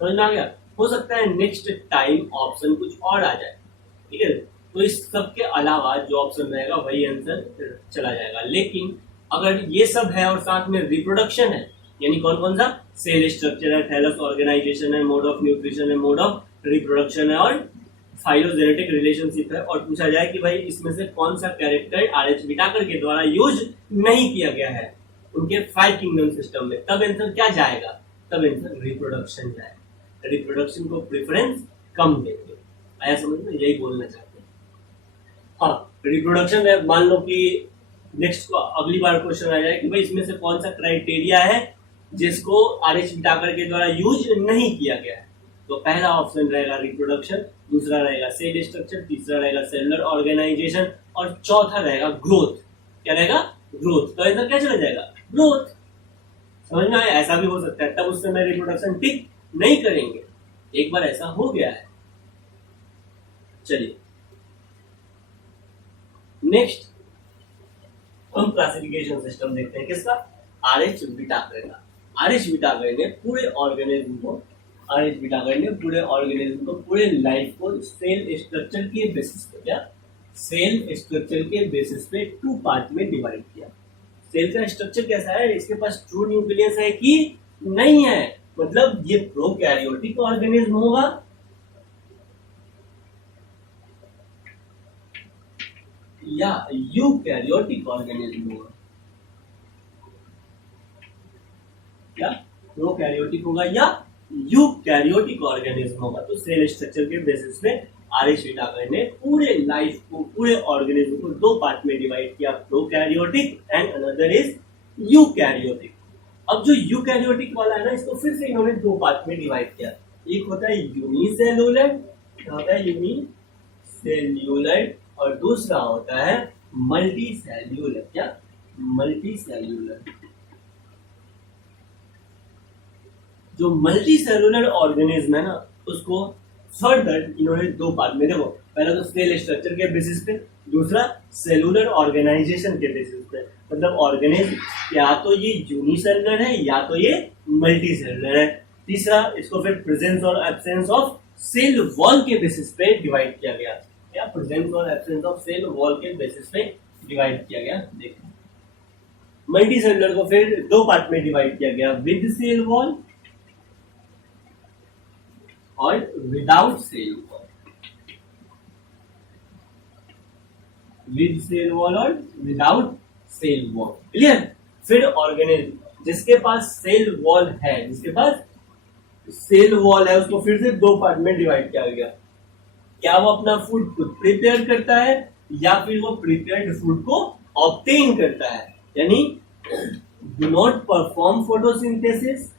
समझ में आ गया। हो सकता है नेक्स्ट टाइम ऑप्शन कुछ और आ जाए, ठीक है, तो इस सब के अलावा जो ऑप्शन रहेगा वही आंसर चला जाएगा। लेकिन अगर ये सब है और साथ में रिप्रोडक्शन है, यानी कौन कौन सा, सेल स्ट्रक्चर है, थैलस ऑर्गेनाइजेशन है, मोड ऑफ न्यूट्रिशन है, मोड ऑफ रिप्रोडक्शन है, और फाइलोजेनेटिक रिलेशनशिप है, और पूछा जाए कि भाई इसमें से कौन सा कैरेक्टर आरएच विटाकर के द्वारा यूज नहीं किया गया है उनके 5 किंगडम सिस्टम में, तब आंसर क्या जाएगा, तब आंसर रिप्रोडक्शन जाएगा। रिप्रोडक्शन को प्रेफरेंस कम देंगे, आया समझ में, यही बोलना चाहते हैं। हाँ, रिप्रोडक्शन है, मान लो कि नेक्स्ट को अगली बार क्वेश्चन आ जाए कि भाई इसमें से कौन सा क्राइटेरिया है जिसको आरएच विटाकर के द्वारा यूज नहीं किया गया है, तो पहला ऑप्शन रहेगा रिप्रोडक्शन, दूसरा रहेगा सेल स्ट्रक्चर, तीसरा रहेगा सेलुलर ऑर्गेनाइजेशन, और चौथा रहेगा ग्रोथ। क्या रहेगा, ग्रोथ। तो आंसर क्या चला जाएगा, ग्रोथ। समझ में आया। ऐसा भी हो सकता है तब उस समय रिप्रोडक्शन टिक नहीं करेंगे, एक बार ऐसा हो गया है। चलिए नेक्स्ट हम क्लासिफिकेशन सिस्टम देखते हैं, किसका, आरएच विटाकर का। आरएच विटाकर ने पूरे ऑर्गेनिज्म को पूरे लाइफ को सेल स्ट्रक्चर के बेसिस पे, क्या, सेल स्ट्रक्चर के बेसिस पे 2 पार्ट में डिवाइड किया। सेल का स्ट्रक्चर कैसा है, इसके पास ट्रू न्यूक्लियस है कि नहीं है, मतलब ये प्रोकैरियोटिक ऑर्गेनिज्म होगा या यूकैरियोटिक ऑर्गेनिज्म होगा, क्या प्रोकैरियोटिक होगा या यूकैरियोटिक ऑर्गेनिज्म होगा। तो सेल स्ट्रक्चर के बेसिस पे आरएच विटाकर ने पूरे लाइफ को, पूरे ऑर्गेनिज्म को 2 पार्ट में डिवाइड किया, prokaryotic and another is eukaryotic. अब जो यूकैरियोटिक वाला है ना, इसको फिर से इन्होंने 2 पार्ट में डिवाइड किया। एक होता है यूनिसेल्यूलर, क्या होता है, यूनिसेल्यूलर, और दूसरा होता है मल्टीसेल्यूलर। क्या, मल्टीसेल्यूलर। जो मल्टीसेल्यूलर ऑर्गेनिज्म है ना, उसको फर्दर इन्होंने 2 पार्ट में, देखो पहला तो सेल स्ट्रक्चर के बेसिस पे, दूसरा सेलुलर ऑर्गेनाइजेशन के बेसिस पे। मतलब ऑर्गेनिज्म या तो ये यूनिसेलुलर है या तो ये मल्टीसेलुलर है। तीसरा, इसको फिर प्रेजेंस और एब्सेंस ऑफ सेल वॉल के बेसिस पे डिवाइड किया गया। क्या, प्रेजेंस और एब्सेंस ऑफ सेल वॉल के बेसिस पे डिवाइड किया गया। देखो मल्टीसेलुलर को फिर 2 पार्ट में डिवाइड किया गया, विद सेल वॉल और without cell wall, with cell wall और विदाउट सेल वॉल। क्लियर। फिर ऑर्गेनिज्म जिसके पास सेल वॉल है, उसको फिर से 2 पार्ट में डिवाइड किया गया। क्या वो अपना फूड खुद प्रिपेयर करता है या फिर वो प्रिपेयर्ड फूड को ऑब्टेन करता है, यानी डू नॉट परफॉर्म फोटोसिंथेसिस,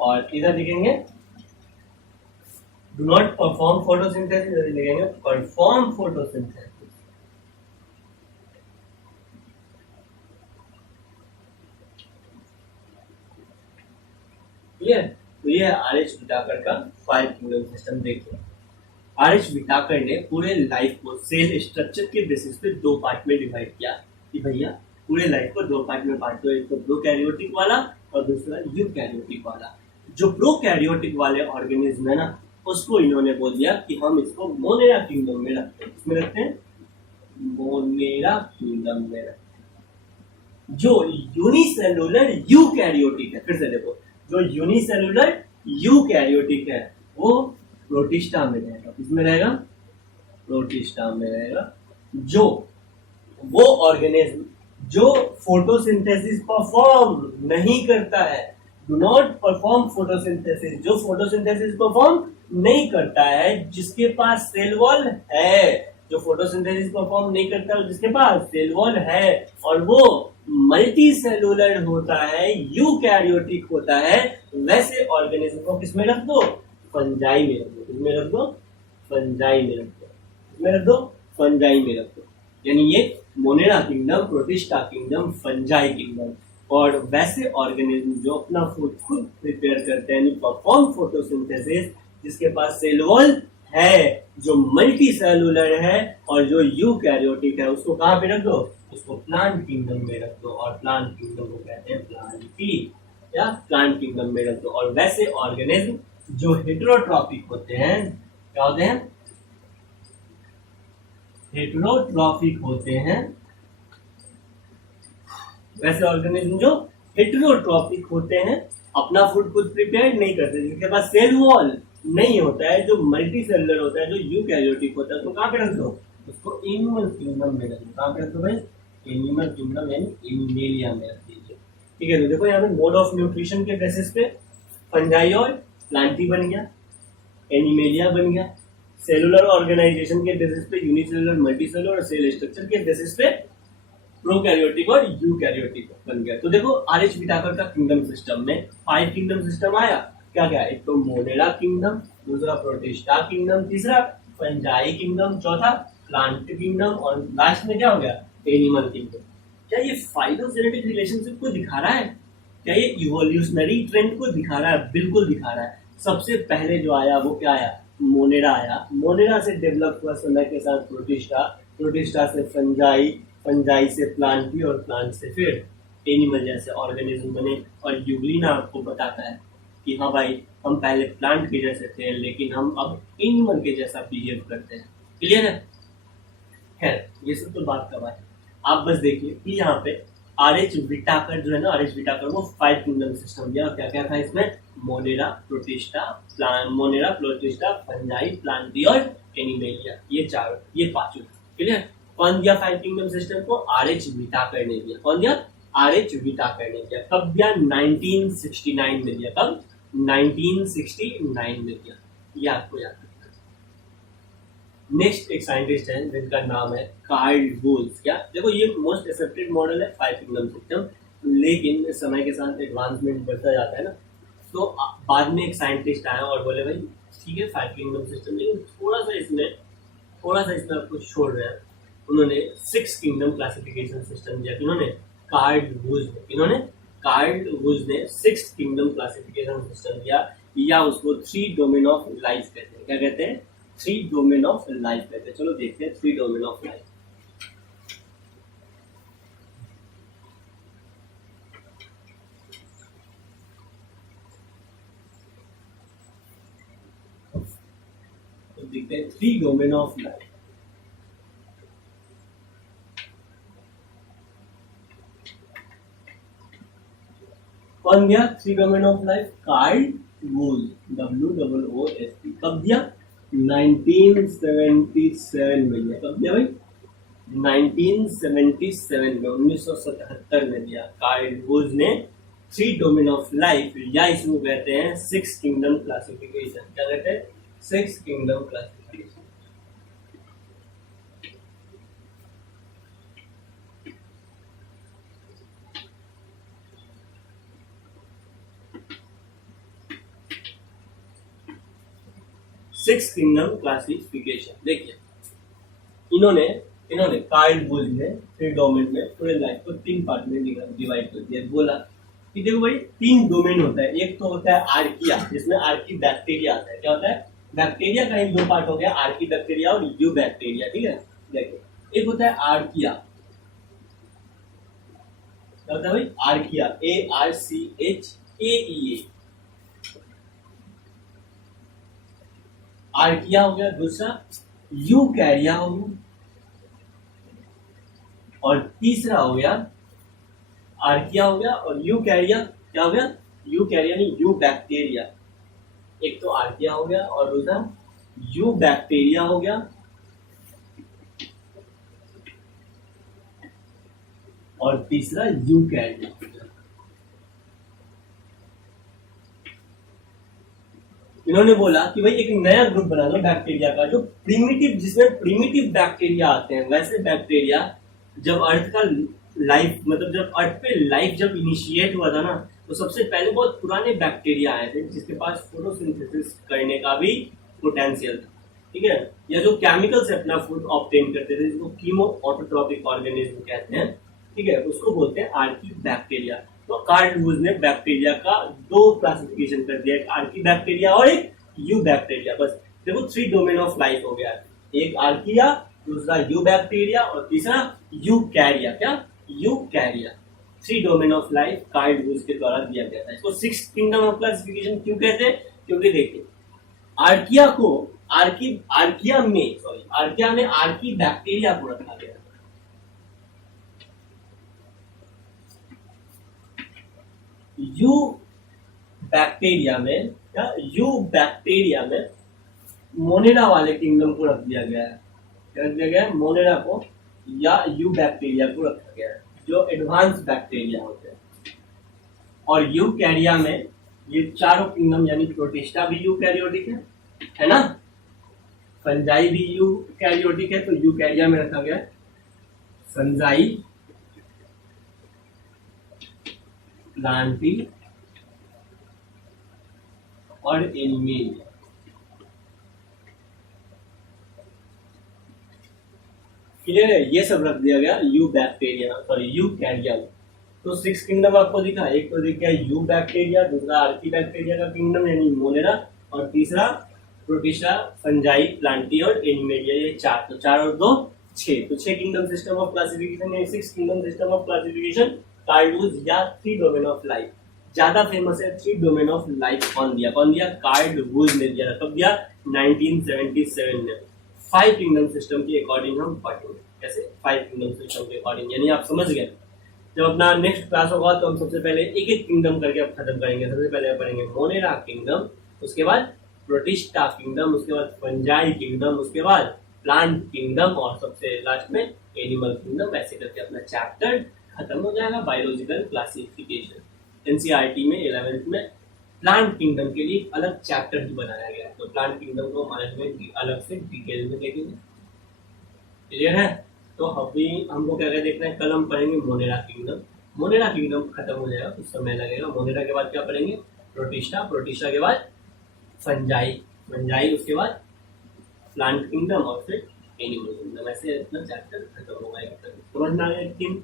और इधर लिखेंगे डू नॉट परफॉर्म फोटोसिंथेसिस, इधर लिखेंगे परफॉर्म फोटोसिंथेसिस। क्लियर। तो ये आरएच विटाकर का 5 किंगडम सिस्टम। देखिए आरएच विटाकर ने पूरे लाइफ को सेल स्ट्रक्चर के बेसिस पे 2 पार्ट में डिवाइड किया कि भैया पूरे लाइफ को 2 पार्ट में बांट दो, एक तो प्रोकैरियोटिक वाला और दूसरा यूकैरियोटिक वाला। जो प्रोकैरियोटिक वाले ऑर्गेनिज्म है ना, उसको इन्होंने बोल दिया कि हम इसको मोनेरा किंगडम में रखते हैं। इसमें रखते हैं मोनेरा किंगडम में रखते हैं। जो यूनिसेलुलर यूकैरियोटिक है, फिर से देखो, जो यूनिसेलुलर यूकैरियोटिक है वो प्रोटिस्टा में रहेगा। किसमें रहेगा? प्रोटिस्टा में रहेगा। जो वो ऑर्गेनिज्म जो फोटोसिंथेसिस परफॉर्म नहीं करता है, डू नॉट परफॉर्म फोटोसिंथेसिस, जो फोटोसिंथेसिस परफॉर्म नहीं करता है, जिसके पास सेल वॉल है, जो फोटोसिंथेसिस परफॉर्म नहीं करता है जिसके पास सेल वॉल है, और वो मल्टी सेलुलर होता है, यूकैरियोटिक होता है, वैसे ऑर्गेनिज्म को किसमें रख दो? फंजाई में रख दो, किसमें रख दो, फंजाई में रख दो, किसमें रख दो, फंजाई में रख दो। यानी ये Monera kingdom, protista kingdom, fungi kingdom. और वैसे ऑर्गेनिज्म जो अपना फूड खुद प्रिपेयर करते हैं, परफॉर्म फोटोसिंथेसिस, जिसके पास सेल वॉल है, जो मल्टी सेलुलर है और जो यूकैरियोटिक है, उसको कहाँ पे रख दो, उसको प्लांट किंगडम में रख दो। और प्लांट किंगडम को कहते हैं प्लांटी, या प्लांट किंगडम में रख दो। और वैसे ऑर्गेनिज्म जो हेटेरोट्रॉपिक होते हैं, क्या होते हैं, हेटेरोट्रॉपिक होते हैं। वैसे ऑर्गेनिज्म जो हेटेरोट्रॉपिक होते हैं, अपना फूड खुद प्रिपेयर नहीं करते, जिनके पास सेल वॉल नहीं होता है, जो मल्टी सेलुलर होता है, जो यूकैरियोटिक होता है, तो कहाँ पे रख दो, उसको एनिमल किंगडम में रख दो। कहाँ पे रख दो भाई, एनिमल किंगडम यानी एनिमेलिया में रख दीजिए। ठीक है, तो देखो यहाँ पे मोड ऑफ न्यूट्रिशन के बेसिस पे फंजाई और प्लांटी बन गया, एनिमेलिया बन गया। सेलुलर ऑर्गेनाइजेशन के बेसिस पे यूनिसेलुलर, मल्टीसेलुलर और सेल स्ट्रक्चर के बेसिस पे प्रोकैरियोटिक और यूकैरियोटिक बन गया। तो देखो आरएच विटाकर का किंगडम सिस्टम में 5 किंगडम सिस्टम आया। क्या क्या, एक तो मोनेरा किंगडम, दूसरा प्रोटिस्टा किंगडम, तीसरा फंजाई किंगडम, चौथा प्लांट किंगडम, और लास्ट में क्या हो गया, एनिमल किंगडम। क्या ये फाइलोजेनेटिक रिलेशनशिप को दिखा रहा है, क्या ये इवोल्यूशनरी ट्रेंड को दिखा रहा है? बिल्कुल दिखा रहा है। सबसे पहले जो आया वो क्या आया, मोनेरा आया। मोनेरा से डेवलप हुआ समय के साथ प्रोटिस्टा, प्रोटिस्टा से फंजाई, फंजाई से प्लांटी, और प्लांट से फिर एनिमल जैसे ऑर्गेनिज्म बने। और यूग्लिना आपको बताता है कि हाँ भाई, हम पहले प्लांट के जैसे थे, लेकिन हम अब एनिमल के जैसा बिहेव करते हैं। क्लियर है? खैर, ये सब तो बात का बात है। आप बस देखिए कि यहाँ पे आरएच विटाकर जो है ना, आरएच विटाकर वो 5 किंगडम सिस्टम दिया। क्या क्या था इसमें, Monera, protista, Monera, protista, fungi, Plantae और एनिमेलिया, ये चारों, ये पांचों। क्लियर? कौन दिया 5 किंगडम सिस्टम को? आरएच विटाकर ने दिया। कौन दिया? आरएच विटाकर ने दिया। कब दिया? 1969 में दिया। कब? 1969 में दिया। ये आपको याद रखना। नेक्स्ट एक साइंटिस्ट है जिनका नाम है कार्ल वुल्फ। क्या देखो, ये मोस्ट एक्सेप्टेड मॉडल है 5 किंगडम सिस्टम, लेकिन समय के साथ एडवांसमेंट बढ़ता जाता है ना, तो बाद में एक साइंटिस्ट आया और बोले भाई ठीक है 5 किंगडम सिस्टम, लेकिन थोड़ा सा इसमें आपको छोड़ रहे हैं। उन्होंने 6 किंगडम क्लासिफिकेशन सिस्टम दिया। इन्होंने कार्ल वुल्फ ने 6 किंगडम क्लासिफिकेशन सिस्टम दिया, या उसको 3 डोमेन ऑफ लाइफ कहते हैं। क्या कहते हैं? 3 डोमेन ऑफ लाइफ कहते हैं। चलो देखते हैं 3 डोमेन ऑफ लाइफ। तो देखते हैं 3 डोमेन ऑफ लाइफ। कौन दिया 3 domain of life? Carl Woolf, WOOLF। कब दिया? 1977 में दिया। कब दिया भाई? 1977 में, 1977 में दिया। कार्ल वुल्फ ने 3 डोमेन ऑफ लाइफ, या इसको कहते हैं 6 किंगडम क्लासिफिकेशन। क्या कहते हैं? 6 kingdom classification. Six kingdom classification. देखिए, इन्होंने कार्ल वुल्फ ने 3 डोमेन में पूरे लाइफ को 3 पार्ट में डिवाइड कर दिया। बोला कि देखो भाई 3 डोमेन होता है। एक तो होता है आर्किया, जिसमें आर्की बैक्टीरिया आता है। क्या होता है? बैक्टीरिया का एक 2 पार्ट हो गया, आर्की बैक्टीरिया और यू बैक्टीरिया। ठीक है, देखिए एक होता है आर्किया। क्या होता है भाई? आर्किया, ARCHAEA, आर्किया हो गया। दूसरा यूकैरिया हो गया, और तीसरा हो गया आर्किया हो गया और यूकैरिया। क्या हो गया? यूकैरिया नहीं, यू बैक्टीरिया। एक तो आर्किया हो गया और दूसरा यू बैक्टीरिया हो गया, और तीसरा यूकैरिया हो गया। इन्होंने बोला कि भाई एक नया ग्रुप बना लो बैक्टीरिया का, जो प्रीमिटिव, जिसमें प्रीमिटिव बैक्टीरिया आते हैं। वैसे बैक्टीरिया जब अर्थ का लाइफ, मतलब जब अर्थ पे लाइफ जब इनिशिएट हुआ था ना, तो सबसे पहले बहुत पुराने बैक्टीरिया आए थे जिसके पास फोटोसिंथेसिस करने का भी पोटेंशियल था, ठीक है, या जो केमिकल से अपना फूड ऑब्टेन करते थे जिसको कीमो ऑटोट्रॉपिक ऑर्गेनिज्म कहते हैं, ठीक है, उसको बोलते हैं आर्की बैक्टीरिया। तो कार्ल लुईस ने बैक्टीरिया का दो क्लासिफिकेशन कर दिया, एक आर्की बैक्टीरिया और एक यू बैक्टीरिया। बस देखो 3 डोमेन ऑफ लाइफ हो गया, एक आर्किया, दूसरा यू बैक्टीरिया और तीसरा यूकैरिया। क्या? Eukarya. 3 domain of life Carl Lewis के द्वारा दिया गया था। इसको 6 किंगडम ऑफ क्लासिफिकेशन क्यों कहते हैं? क्योंकि देखिए आर्किया में आर्की बैक्टीरिया को रखा गया। यू बैक्टीरिया में मोनेरा वाले किंगडम को रख दिया गया है। क्या रख दिया गया है? मोनेरा को या यू बैक्टीरिया को रखा गया है जो एडवांस बैक्टीरिया होते हैं। और यूकैरिया में ये चारों किंगडम यानी प्रोटिस्टा भी यूकैरियोटिक है ना, फंजाई भी यूकैरियोटिक है, तो यूकैरिया में रखा गया है फंजाई, प्लांटी और एनिमेलिया। क्लियर है? ये सब रख दिया गया यूकैरिया में। तो 6 किंगडम आपको दिखा, एक तो दिख गया यू बैक्टीरिया, दूसरा आर्की बैक्टीरिया का किंगडम यानी मोनेरा, और तीसरा प्रोटिस्टा, फंजाई, प्लांटी और एनिमेलिया। ये 4, तो 4 और 2 6, तो 6 किंगडम सिस्टम ऑफ क्लासिफिकेशन या 6 kingdom system of classification Carl Lewis या 3 डोमेन ऑफ लाइफ। ज्यादा फेमस है 3 डोमेन ऑफ लाइफ। कौन दिया? कार्ल लुईस ने दिया। कब दिया? 1977 में। 5 किंगडम सिस्टम के अकॉर्डिंग हम पढ़ेंगे। कैसे? 5 किंगडम सिस्टम के अकॉर्डिंग, यानी आप समझ गए। जब अपना नेक्स्ट क्लास होगा तो हम सबसे पहले एक एक किंगडम करके अब खत्म करेंगे। सबसे पहले पढ़ेंगे मोनेरा किंगडम, उसके बाद प्रोटिस्टा किंगडम, उसके बाद फंजाई किंगडम, उसके बाद प्लांट किंगडम और सबसे लास्ट में एनिमल किंगडम। ऐसे करके अपना चैप्टर खत्म हो जाएगा बायोलॉजिकल क्लासिफिकेशन। एनसीईआरटी में 11th में प्लांट किंगडम के लिए अलग चैप्टर भी बनाया गया है, तो प्लांट किंगडम को मैनेजमेंट अलग से डिटेल में देखेंगे। क्लियर है? तो अभी हमको क्या क्या देखना है, कल हम पढ़ेंगे मोनेरा किंगडम। मोनेरा किंगडम खत्म हो जाएगा, कुछ समय लगेगा। मोनेरा के बाद क्या पढ़ेंगे? प्रोटिस्टा, प्रोटिस्टा के बाद फंजाई, फंजाई उसके बाद प्लांट किंगडम और फिर एनिमल किंगडम। ऐसे इतना चैप्टर खत्म होगा। समझ में आ गया कि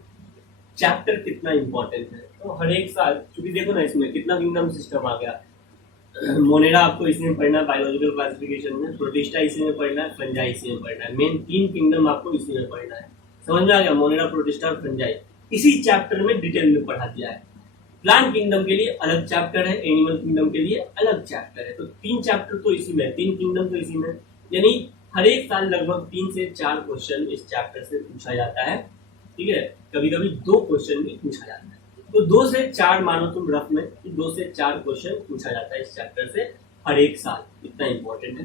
चैप्टर कितना इंपॉर्टेंट है। तो हर एक साल, क्योंकि देखो ना इसमें कितना किंगडम सिस्टम आ गया। मोनेरा आपको इसी में पढ़ना है बायोलॉजिकल क्लासिफिकेशन में, प्रोटिस्टा इसी में पढ़ना है, फंजाई इसी में पढ़ना है। मेन 3 किंगडम आपको इसी में पढ़ना है। समझ में आ गया? मोनेरा, प्रोटिस्टा और फंजाई इसी चैप्टर में डिटेल में पढ़ा दिया है। प्लांट किंगडम के लिए अलग चैप्टर है, एनिमल किंगडम के लिए अलग चैप्टर है। तो 3 चैप्टर तो इसी में, 3 किंगडम तो इसी में, यानी हर एक साल लगभग 3 से 4 क्वेश्चन इस चैप्टर से पूछा जाता है। ठीक है, कभी कभी 2 क्वेश्चन भी पूछा जाता है। तो 2 से 4 मानो तुम रफ में, 2 से 4 क्वेश्चन पूछा जाता है इस चैप्टर से हर एक साल। इतना इंपॉर्टेंट है।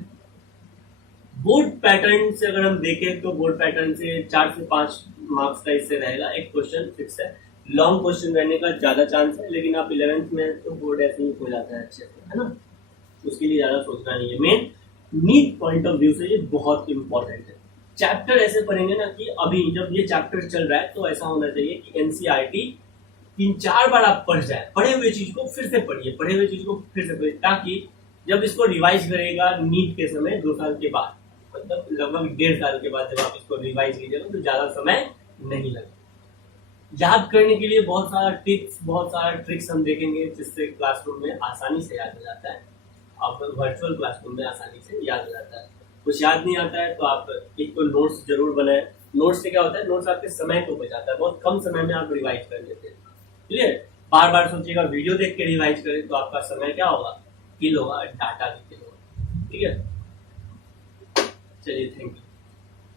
बोर्ड पैटर्न से अगर हम देखें तो बोर्ड पैटर्न से 4 से 5 मार्क्स का इससे रहेगा। एक क्वेश्चन फिक्स है, लॉन्ग क्वेश्चन रहने का ज्यादा चांस है, लेकिन आप 11th में तो बोर्ड ऐसे ही हो जाता है अच्छे से, है ना, उसके लिए ज्यादा सोचना नहीं है। Main NEET point of view से ये बहुत इंपॉर्टेंट है। चैप्टर ऐसे पढ़ेंगे ना कि अभी जब ये चैप्टर चल रहा है तो ऐसा होना चाहिए कि एनसीईआरटी 3-4 बार आप पढ़ जाए, पढ़े हुए चीज को फिर से पढ़िए, पढ़े हुए चीज को फिर से पढ़िए, ताकि जब इसको रिवाइज करेगा नीट के समय 2 साल के बाद, मतलब लगभग 1.5 साल के बाद जब आप इसको रिवाइज कीजिएगा तो ज्यादा समय नहीं लगेगा। याद करने के लिए बहुत सारा टिप्स, बहुत सारा ट्रिक्स हम देखेंगे जिससे क्लासरूम में आसानी से याद हो जाता है। आप वर्चुअल क्लासरूम में आसानी से याद हो जाता है। कुछ याद नहीं आता है तो आप एक तो नोट्स जरूर बनाएं। नोट्स से क्या होता है, नोट्स आपके समय को बचाता है, बहुत कम समय में आप रिवाइज कर लेते हैं। क्लियर? बार बार सोचिएगा वीडियो देख के रिवाइज करें तो आपका समय क्या होगा, किल होगा, डाटा भी किल होगा। ठीक है, चलिए, थैंक यू।